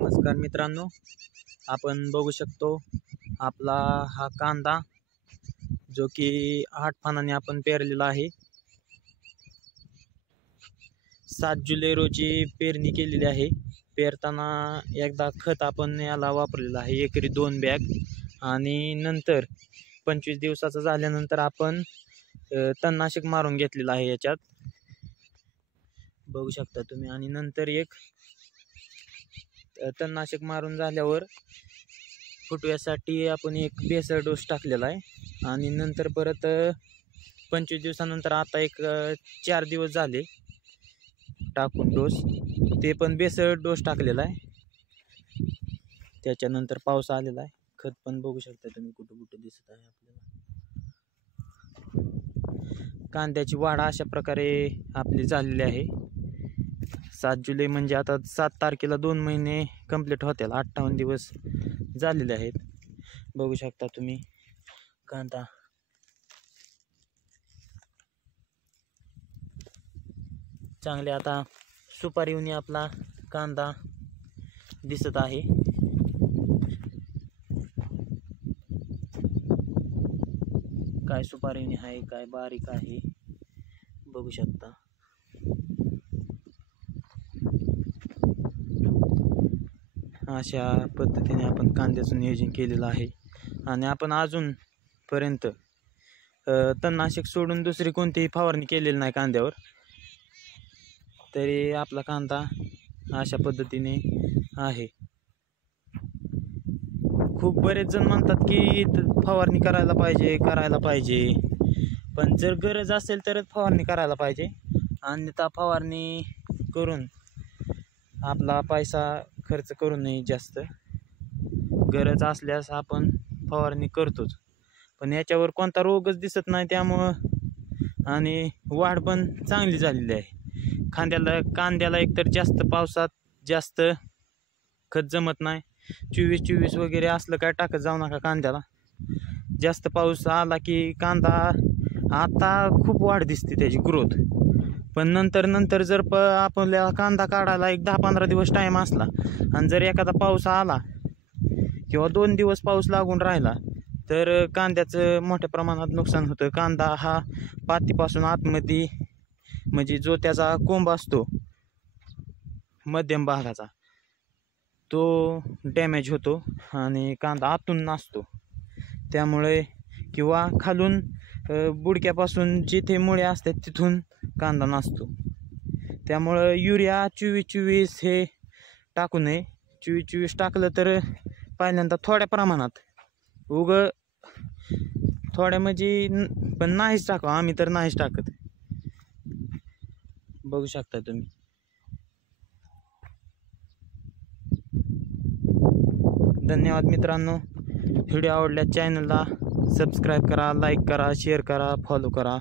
नमस्कार मित्रांनो, आपण बघू शकतो आपला हा कांदा जो की 8 पानांनी आपण पेरलेला आहे। 7 जुलै रोजी पेरणी केलेली आहे। पेरताना एकदा खत आपण याला वापरलेलं आहे, एकरी 2 बॅग, आणि नंतर 25 दिवसाचा झाल्यानंतर आपण तणनाशक मारून घेतलेलं आहे याच्यात, बघू शकता तुम्ही। आणि नंतर एक तणनाशक मारून झाल्यावर फुटव्यासाठी आपण एक बेसळ डोस टाकलेला आहे। आणि नंतर परत 25 दिवसानंतर आता एक 4 दिवस झाले टाकून डोस, ते पण बेसळ डोस टाकलेला आहे। त्याच्यानंतर पाऊस आलेला आहे। खत पण बघू शकता तुम्ही कुठं कुठं दिसत आहे आपल्याला। कांद्याची वाढ अशा प्रकारे आपली झालेली आहे। 7 जुलै म्हणजे आता 7 तारखेला 2 महिने कंप्लीट होतील, 58 दिवस झालेले आहेत। बघू शकता तुम्ही कांदा चांगले आता सुपारीवनी आपला कांदा दिसत आहे। काय सुपारीवनी आहे, काय बारीक आहे, बघू शकता। अशा पद्धतीने आपण कांद्याचं नियोजन केलेलं आहे। आणि आपण अजूनपर्यंत तणनाशक सोडून दुसरी कोणतीही फवारणी केलेली नाही कांद्यावर, तरी आपला कांदा अशा पद्धतीने आहे। खूप बरेच जण म्हणतात की फवारणी करायला पाहिजे, पण जर गरज असेल तरच फवारणी करायला पाहिजे, अन्यथा फवारणी करून आपला पैसा खर्च करू नये जास्त। गरज असल्यास आपण फवारणी करतोच, पण याच्यावर कोणता रोगच दिसत नाही त्यामुळं, आणि वाढ पण चांगली झालेली आहे। कांद्याला एकतर जास्त पावसात जास्त खत जमत नाही, 24-24 वगैरे असलं काय टाकत जाऊ नका कांद्याला। जास्त पाऊस आला की कांदा आता खूप वाढ दिसते त्याची ग्रोथ, पण नंतर जर आपल्याला कांदा काढायला एक 10-15 दिवस टाईम असला आणि जर एखादा पाऊस आला किंवा 2 दिवस पाऊस लागून राहिला तर कांद्याचं मोठ्या प्रमाणात नुकसान होतं। कांदा हा पातीपासून आतमध्ये म्हणजे जो त्याचा कोंब असतो मध्यम भागाचा तो डॅमेज होतो आणि कांदा आतून नासतो। त्यामुळे किंवा खालून बुडक्यापासून जिथे मुळे असतात तिथून कांदा नासतो। त्यामुळं युरिया 24-24 हे टाकू नये। 24-24 टाकलं तर पहिल्यांदा थोड्या प्रमाणात, थोड्या म्हणजे पण नाहीच टाकावं, आम्ही तर नाहीच टाकत, बघू शकता तुम्ही। धन्यवाद मित्रांनो, व्हिडिओ आवडल्यास चॅनलला सबस्क्राईब करा, लाईक करा, शेअर करा, फॉलो करा।